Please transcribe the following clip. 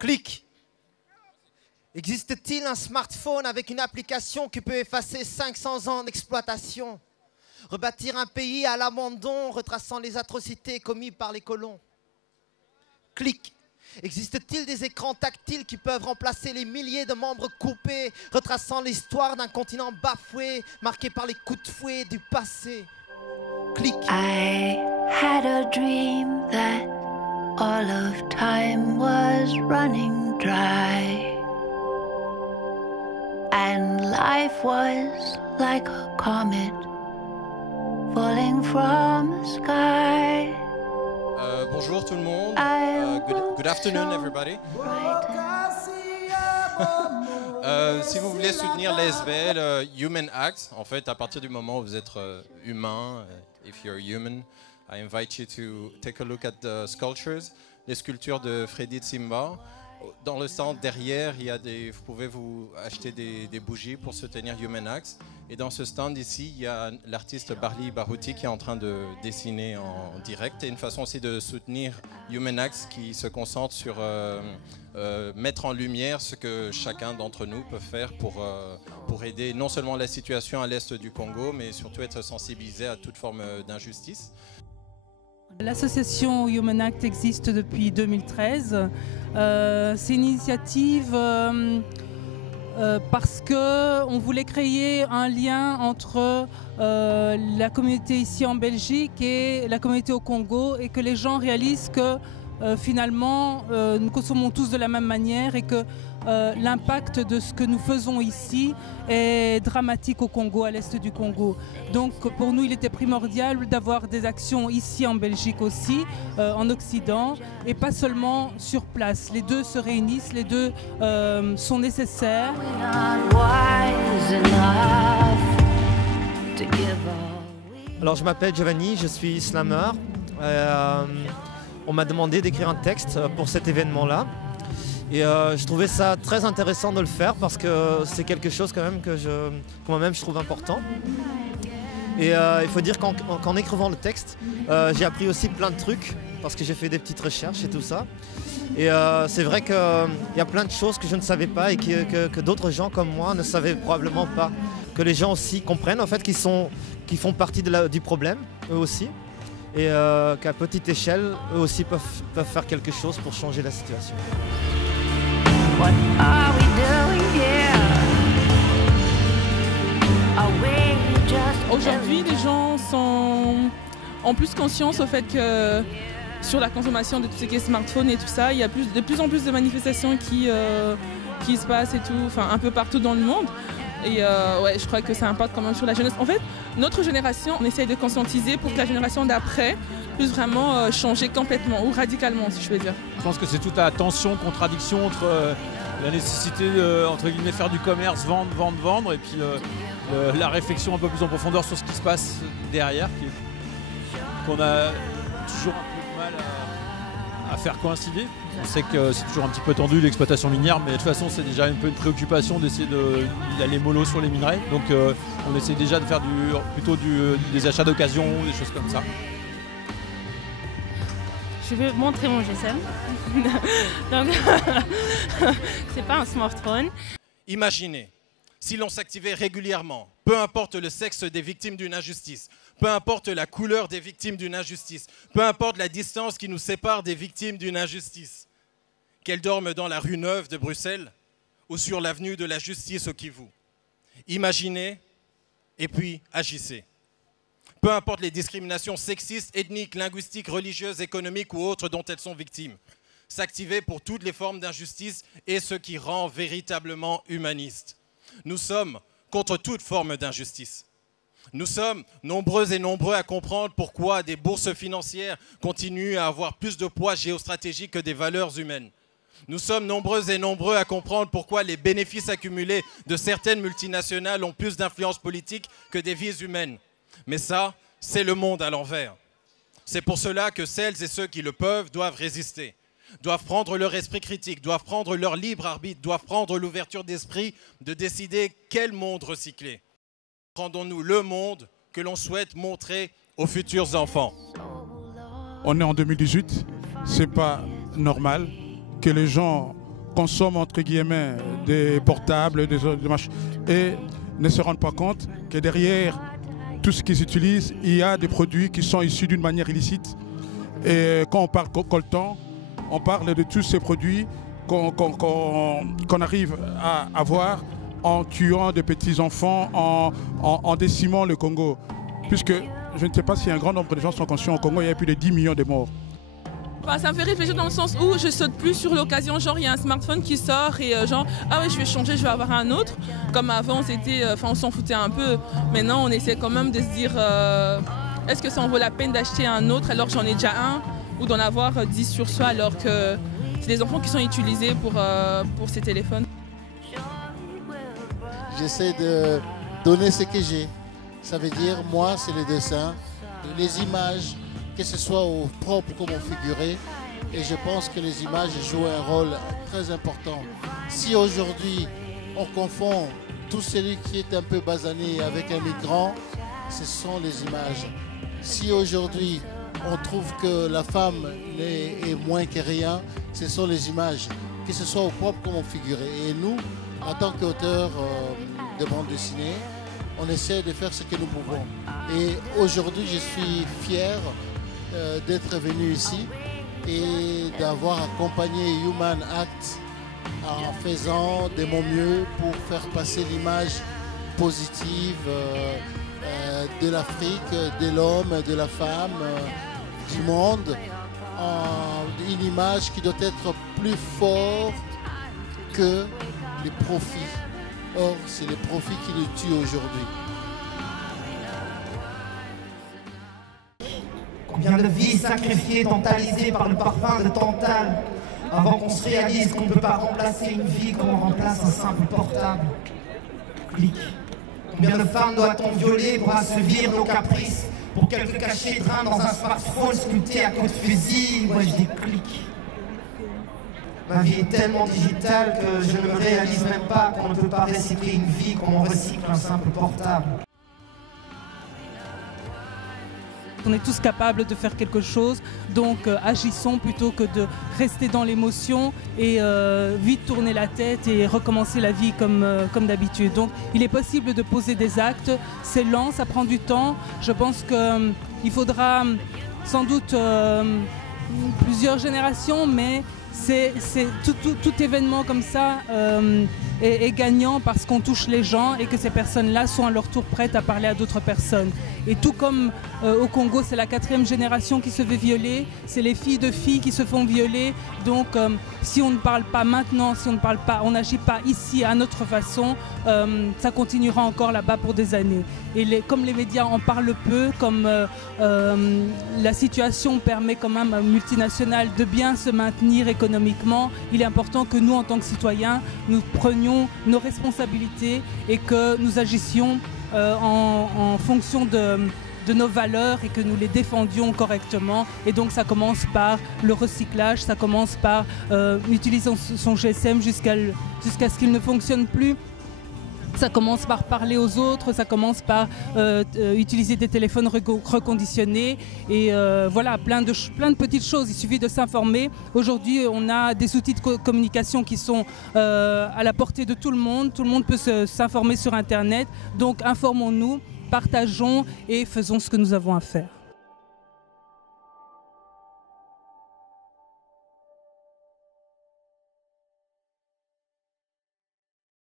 Clic. Existe-t-il un smartphone avec une application qui peut effacer 500 ans d'exploitation? Rebâtir un pays à l'abandon, retraçant les atrocités commises par les colons? Clic. Existe-t-il des écrans tactiles qui peuvent remplacer les milliers de membres coupés, retraçant l'histoire d'un continent bafoué, marqué par les coups de fouet du passé? Clic. I had a dream that all of time was running dry, and life was like a comet falling from the sky. Bonjour tout le monde. Good afternoon everybody. Si vous voulez soutenir l'ASBL Human Acts, en fait, à partir du moment où vous êtes humain, if you're human, I invite you to take a look at the sculptures, les sculptures de Freddy Tsimba. Dans le stand derrière, il y a vous pouvez vous acheter des bougies pour soutenir Human Acts. Et dans ce stand ici, il y a l'artiste Barli Barouti qui est en train de dessiner en direct. Et une façon aussi de soutenir Human Acts qui se concentre sur mettre en lumière ce que chacun d'entre nous peut faire pour aider non seulement la situation à l'est du Congo, mais surtout être sensibilisé à toute forme d'injustice. L'association Human Act existe depuis 2013. C'est une initiative parce qu'on voulait créer un lien entre la communauté ici en Belgique et la communauté au Congo, et que les gens réalisent que finalement nous consommons tous de la même manière et que l'impact de ce que nous faisons ici est dramatique au Congo, à l'est du Congo. Donc pour nous, il était primordial d'avoir des actions ici en Belgique aussi, en Occident, et pas seulement sur place. Les deux se réunissent, les deux sont nécessaires. Alors je m'appelle Giovanni, je suis slammer. On m'a demandé d'écrire un texte pour cet événement-là. Et je trouvais ça très intéressant de le faire parce que c'est quelque chose quand même que moi-même je trouve important. Et il faut dire qu'en écrivant le texte, j'ai appris aussi plein de trucs parce que j'ai fait des petites recherches et tout ça. Et c'est vrai qu'il y a plein de choses que je ne savais pas et que d'autres gens comme moi ne savaient probablement pas. Que les gens aussi comprennent en fait qu'ils font partie du problème, eux aussi. Et qu'à petite échelle, eux aussi peuvent faire quelque chose pour changer la situation. What are we doing here? Are we just Aujourd'hui, les gens ont plus conscience au fait que sur la consommation de tout ce qui est smartphone et tout ça, il y a de plus en plus de manifestations qui se passent et tout, enfin un peu partout dans le monde. Et ouais, je crois que ça impacte quand même sur la jeunesse. En fait, notre génération, on essaye de conscientiser pour que la génération d'après puisse vraiment changer complètement ou radicalement, si je peux dire. Je pense que c'est toute la tension, contradiction entre la nécessité de, entre guillemets, faire du commerce, vendre, et puis la réflexion un peu plus en profondeur sur ce qui se passe derrière, qu'on a toujours un peu de mal à faire coïncider. On sait que c'est toujours un petit peu tendu l'exploitation minière, mais de toute façon c'est déjà un peu une préoccupation d'essayer d'aller mollo sur les minerais. Donc on essaie déjà de faire plutôt des achats d'occasion, des choses comme ça. Je vais montrer mon GSM. Donc c'est pas un smartphone. Imaginez, si l'on s'activait régulièrement, peu importe le sexe des victimes d'une injustice, peu importe la couleur des victimes d'une injustice, peu importe la distance qui nous sépare des victimes d'une injustice, qu'elles dorment dans la rue Neuve de Bruxelles ou sur l'avenue de la Justice au Kivu. Imaginez et puis agissez. Peu importe les discriminations sexistes, ethniques, linguistiques, religieuses, économiques ou autres dont elles sont victimes. S'activer pour toutes les formes d'injustice est ce qui rend véritablement humaniste. Nous sommes contre toute forme d'injustice. Nous sommes nombreux et nombreux à comprendre pourquoi des bourses financières continuent à avoir plus de poids géostratégique que des valeurs humaines. Nous sommes nombreux et nombreux à comprendre pourquoi les bénéfices accumulés de certaines multinationales ont plus d'influence politique que des vies humaines. Mais ça, c'est le monde à l'envers. C'est pour cela que celles et ceux qui le peuvent doivent résister, doivent prendre leur esprit critique, doivent prendre leur libre arbitre, doivent prendre l'ouverture d'esprit de décider quel monde recycler. Rendons-nous le monde que l'on souhaite montrer aux futurs enfants. On est en 2018, c'est pas normal que les gens consomment entre guillemets des portables, des machins, et ne se rendent pas compte que derrière tout ce qu'ils utilisent, il y a des produits qui sont issus d'une manière illicite. Et quand on parle coltan, on parle de tous ces produits qu'on arrive à avoir en tuant de petits enfants, en décimant le Congo. Puisque je ne sais pas si un grand nombre de gens sont conscients, au Congo, il y a plus de 10 millions de morts. Enfin, ça me fait réfléchir dans le sens où je saute plus sur l'occasion, genre il y a un smartphone qui sort et genre ah ouais je vais changer, je vais avoir un autre. Comme avant c'était, on s'en foutait un peu. Maintenant on essaie quand même de se dire est-ce que ça en vaut la peine d'acheter un autre alors que j'en ai déjà un ou d'en avoir 10 sur soi alors que c'est des enfants qui sont utilisés pour ces téléphones. J'essaie de donner ce que j'ai. Ça veut dire moi c'est les dessins, les images, que ce soit au propre comme au figuré. Et je pense que les images jouent un rôle très important. Si aujourd'hui on confond tout celui qui est un peu basané avec un migrant, ce sont les images. Si aujourd'hui on trouve que la femme est moins que rien, ce sont les images, que ce soit au propre comme au figuré. Et nous, en tant qu'auteurs de bande dessinée, on essaie de faire ce que nous pouvons. Et aujourd'hui, je suis fier d'être venu ici et d'avoir accompagné Human Act en faisant de mon mieux pour faire passer l'image positive de l'Afrique, de l'homme, de la femme, du monde, une image qui doit être plus forte que les profits. Or, c'est les profits qui nous tuent aujourd'hui. Combien de vies sacrifiées, tantalisées par le parfum de Tantale, avant qu'on se réalise qu'on ne peut pas remplacer une vie comme on remplace un simple portable. Clic. Combien de femmes doit-on violer pour assouvir nos caprices, pour quelques cachets traînent dans un smartphone sculpté à coups de fusil, moi je dis clic. Ma vie est tellement digitale que je ne me réalise même pas qu'on ne peut pas recycler une vie comme on recycle un simple portable. On est tous capables de faire quelque chose, donc agissons plutôt que de rester dans l'émotion et vite tourner la tête et recommencer la vie comme d'habitude. Donc il est possible de poser des actes, c'est lent, ça prend du temps. Je pense qu'il faudra sans doute plusieurs générations, mais tout événement comme ça est gagnant parce qu'on touche les gens et que ces personnes-là sont à leur tour prêtes à parler à d'autres personnes. Et tout comme au Congo, c'est la 4e génération qui se fait violer, c'est les filles de filles qui se font violer. Donc si on ne parle pas maintenant, si on n'agit pas ici à notre façon, ça continuera encore là-bas pour des années. Et comme les médias en parlent peu, comme la situation permet quand même à multinationales de bien se maintenir économiquement, il est important que nous, en tant que citoyens, nous prenions nos responsabilités et que nous agissions en fonction de nos valeurs et que nous les défendions correctement. Et donc ça commence par le recyclage, ça commence par utiliser son GSM jusqu'à ce qu'il ne fonctionne plus. Ça commence par parler aux autres, ça commence par utiliser des téléphones reconditionnés et voilà, plein de petites choses. Il suffit de s'informer. Aujourd'hui, on a des outils de communication qui sont à la portée de tout le monde. Tout le monde peut s'informer sur Internet. Donc informons-nous, partageons et faisons ce que nous avons à faire.